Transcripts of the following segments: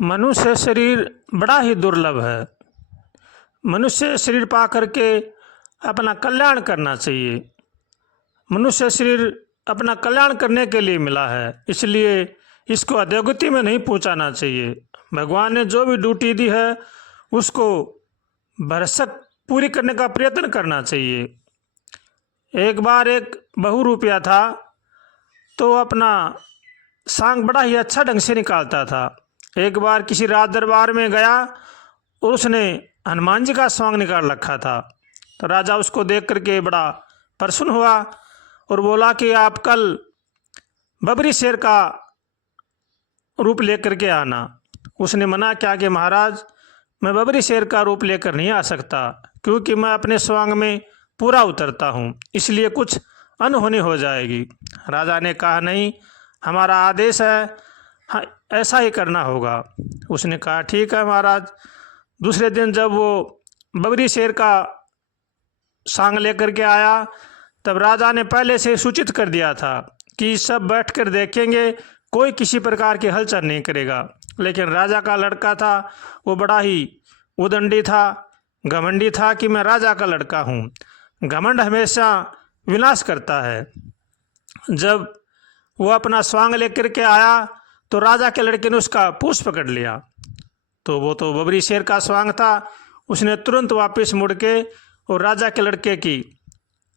मनुष्य शरीर बड़ा ही दुर्लभ है। मनुष्य शरीर पा करके अपना कल्याण करना चाहिए। मनुष्य शरीर अपना कल्याण करने के लिए मिला है, इसलिए इसको अधोगति में नहीं पहुंचाना चाहिए। भगवान ने जो भी ड्यूटी दी है उसको भरसक पूरी करने का प्रयत्न करना चाहिए। एक बार एक बहू रुपया था तो अपना सांग बड़ा ही अच्छा ढंग से निकालता था। एक बार किसी राज दरबार में गया और उसने हनुमान जी का सांग निकाल रखा था। तो राजा उसको देख करके बड़ा प्रसन्न हुआ और बोला कि आप कल बबरी शेर का रूप लेकर के आना। उसने मना किया कि महाराज, मैं बबरी शेर का रूप लेकर नहीं आ सकता, क्योंकि मैं अपने स्वांग में पूरा उतरता हूँ, इसलिए कुछ अनहोनी हो जाएगी। राजा ने कहा, नहीं, हमारा आदेश है, हाँ, ऐसा ही करना होगा। उसने कहा, ठीक है महाराज। दूसरे दिन जब वो बबरी शेर का सांग लेकर के आया, तब राजा ने पहले से सूचित कर दिया था कि सब बैठकर देखेंगे, कोई किसी प्रकार की हलचल नहीं करेगा। लेकिन राजा का लड़का था, वो बड़ा ही उदंडी था, घमंडी था कि मैं राजा का लड़का हूँ। घमंड हमेशा विनाश करता है। जब वो अपना स्वांग लेकर के आया तो राजा के लड़के ने उसका पूंछ पकड़ लिया। तो वो तो बबरी शेर का स्वांग था। उसने तुरंत वापस मुड़ के और राजा के लड़के की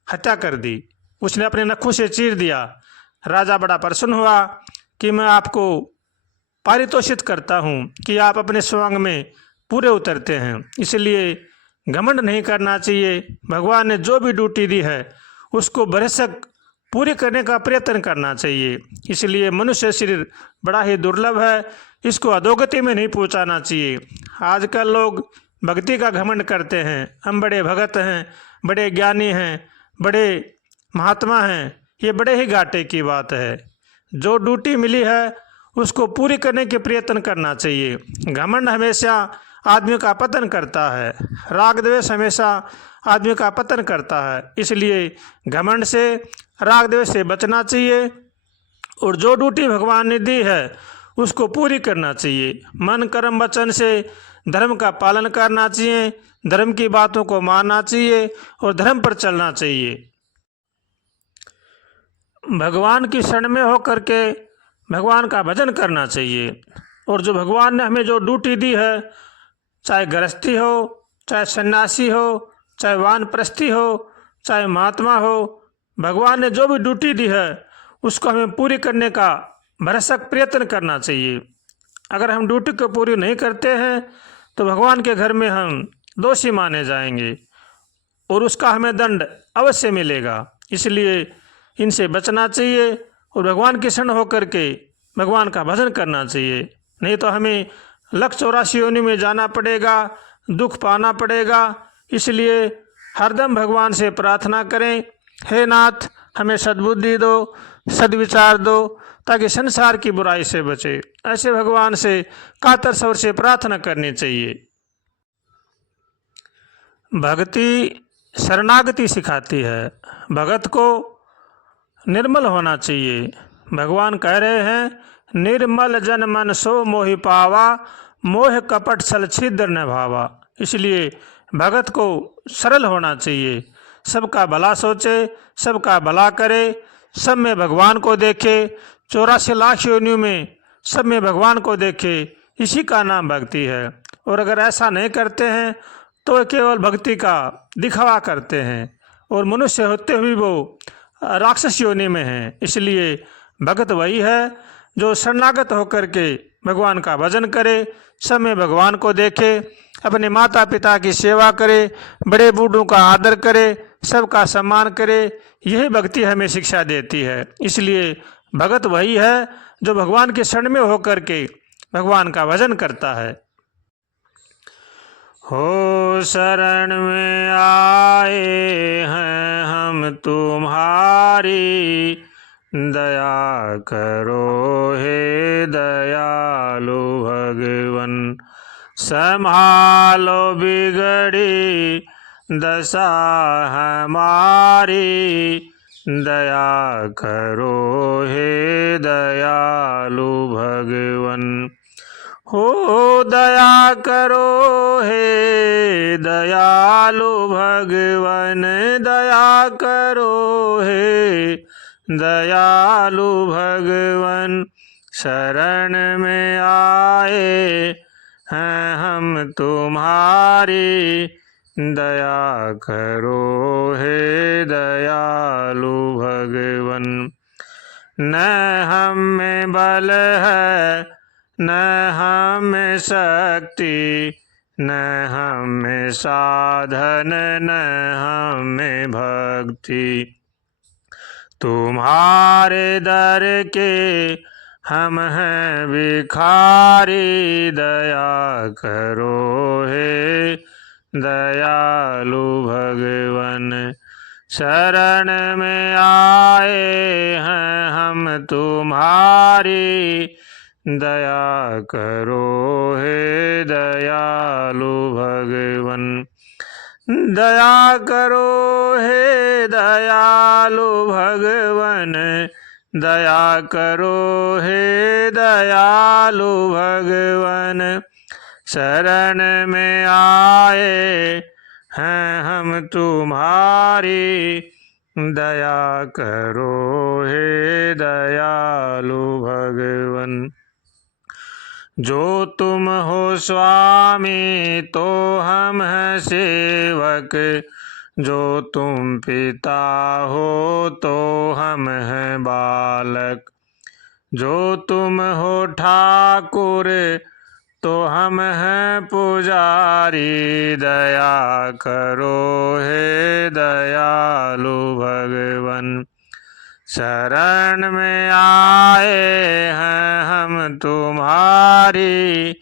हत्या कर दी। उसने अपने नखों से चीर दिया। राजा बड़ा प्रसन्न हुआ कि मैं आपको पारितोषित करता हूँ कि आप अपने स्वांग में पूरे उतरते हैं, इसलिए घमंड नहीं करना चाहिए। भगवान ने जो भी ड्यूटी दी है उसको भरसक पूरी करने का प्रयत्न करना चाहिए। इसलिए मनुष्य शरीर बड़ा ही दुर्लभ है, इसको अधोगति में नहीं पहुंचाना चाहिए। आजकल लोग भक्ति का घमंड करते हैं, हम बड़े भगत हैं, बड़े ज्ञानी हैं, बड़े महात्मा हैं। ये बड़े ही घाटे की बात है। जो ड्यूटी मिली है उसको पूरी करने के प्रयत्न करना चाहिए। घमंड हमेशा आदमी का पतन करता है, राग द्वेष हमेशा आदमी का पतन करता है। इसलिए घमंड से, राग द्वेष से बचना चाहिए और जो ड्यूटी भगवान ने दी है उसको पूरी करना चाहिए। मन कर्म वचन से धर्म का पालन करना चाहिए, धर्म की बातों को मानना चाहिए और धर्म पर चलना चाहिए। भगवान की शरण में होकर के भगवान का भजन करना चाहिए। और जो भगवान ने हमें जो ड्यूटी दी है, चाहे गृहस्थी हो, चाहे सन्यासी हो, चाहे वानप्रस्थी हो, चाहे महात्मा हो, भगवान ने जो भी ड्यूटी दी है उसको हमें पूरी करने का भरसक प्रयत्न करना चाहिए। अगर हम ड्यूटी को पूरी नहीं करते हैं तो भगवान के घर में हम दोषी माने जाएंगे और उसका हमें दंड अवश्य मिलेगा। इसलिए इनसे बचना चाहिए और भगवान की शरण होकर के भगवान का भजन करना चाहिए। नहीं तो हमें 184 योनि में जाना पड़ेगा, दुख पाना पड़ेगा। इसलिए हरदम भगवान से प्रार्थना करें, हे नाथ, हमें सद्बुद्धि दो, सद्विचार दो, ताकि संसार की बुराई से बचे। ऐसे भगवान से कातर स्वर से प्रार्थना करनी चाहिए। भक्ति शरणागति सिखाती है। भगत को निर्मल होना चाहिए। भगवान कह रहे हैं, निर्मल जन मन सो मोहि पावा, मोह कपट छल छिद्र न भावा। इसलिए भगत को सरल होना चाहिए, सबका भला सोचे, सबका भला करे, सब में भगवान को देखे, 84 लाख योनियों में सब में भगवान को देखे। इसी का नाम भक्ति है। और अगर ऐसा नहीं करते हैं तो केवल भक्ति का दिखावा करते हैं और मनुष्य होते हुए वो राक्षस योनि में हैं। इसलिए भगत वही है जो शरणागत होकर के भगवान का भजन करे, सब में भगवान को देखे, अपने माता पिता की सेवा करे, बड़े बूढ़ों का आदर करे, सबका सम्मान करे। यही भक्ति हमें शिक्षा देती है। इसलिए भगत वही है जो भगवान के शरण में होकर के भगवान का भजन करता है। हो शरण में आए हैं हम तुम्हारी, दया करो हे दयालु भगवन, संभालो बिगड़ी दशा हमारी, दया करो हे दयालु भगवन। हो दया करो हे दयालु भगवन, दया करो हे दयालु भगवन। शरण में आए हैं हम तुम्हारी, दया करो हे दयालु भगवन। न हम में बल है न हम में शक्ति, न हम में साधन न हम में भक्ति। तुम्हारे दर के हम हैं भिखारी, दया करो हे दयालु भगवन। शरण में आए हैं हम तुम्हारी, दया करो हे दयालु भगवन। दया करो हे दयालु भगवन, दया करो हे दयालु भगवन। शरण में आए हैं हम तुम्हारी, दया करो हे दयालु भगवन। जो तुम हो स्वामी तो हम हैं सेवक, जो तुम पिता हो तो हम हैं बालक। जो तुम हो ठाकुर तो हम हैं पुजारी, दया करो हे दयालु भगवन। शरण में आए हैं हम तुम्हारी,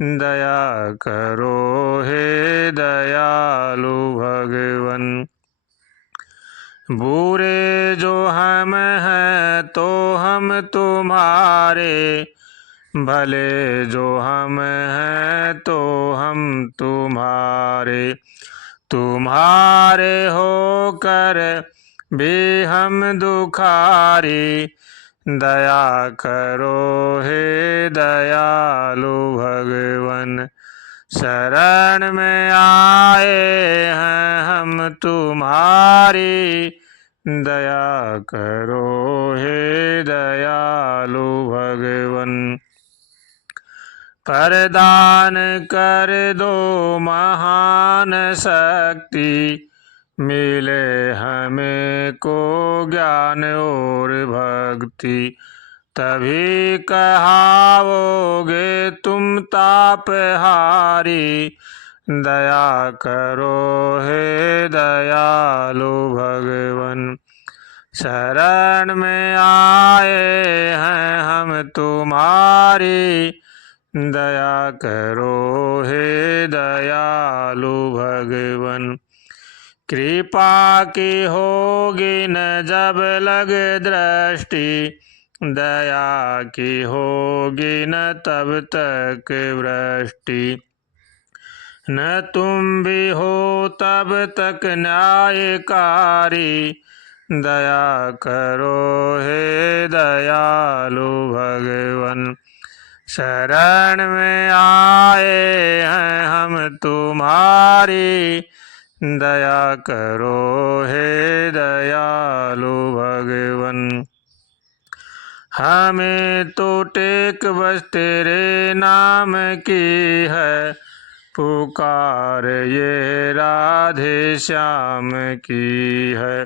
दया करो हे दयालु भगवन। बुरे जो हम हैं तो हम तुम्हारे, भले जो हम हैं तो हम तुम्हारे। तुम्हारे होकर भी हम दुखारी, दया करो हे दयालु भगवन। शरण में आए हैं हम तुम्हारी, दया करो हे दयालु भगवन। प्रदान कर दो महान शक्ति, मिले हमें को ज्ञान और भक्ति। तभी कहाओगे तुम तापहारी, दया करो हे दयालु भगवन। शरण में आए हैं हम तुम्हारी, दया करो हे दयालु भगवन। कृपा की होगी न जब लग दृष्टि, दया की होगी न तब तक वृष्टि। न तुम भी हो तब तक न्यायकारी, दया करो हे दयालु भगवन। शरण में आए हैं हम तुम्हारी, दया करो हे दयालु भगवन। हमें तो टेक बस तेरे नाम की है पुकार, ये राधे श्याम की है।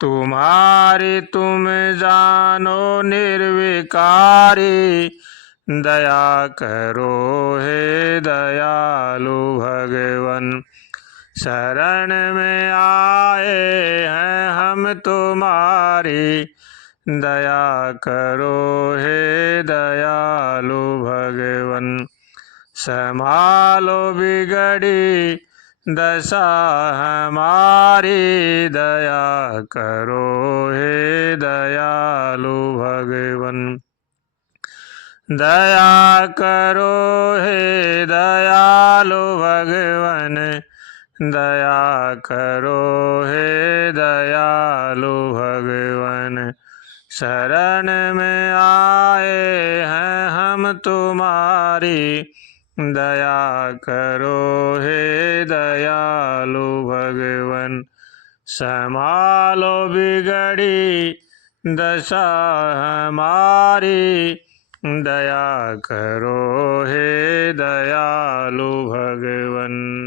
तुम्हारी तुम जानो निर्विकारी, दया करो हे दयालु भगवन। शरण में आए हैं हम तुम्हारी, दया करो हे दयालु भगवन। संभालो बिगड़ी दशा हमारी, दया करो हे दयालु भगवन। दया करो हे दयालु भगवन, दया करो हे दयालु भगवन। शरण में आए हैं हम तुम्हारी, दया करो हे दयालु भगवन। संभालो बिगड़ी दशा हमारी, दया करो हे दयालु भगवन।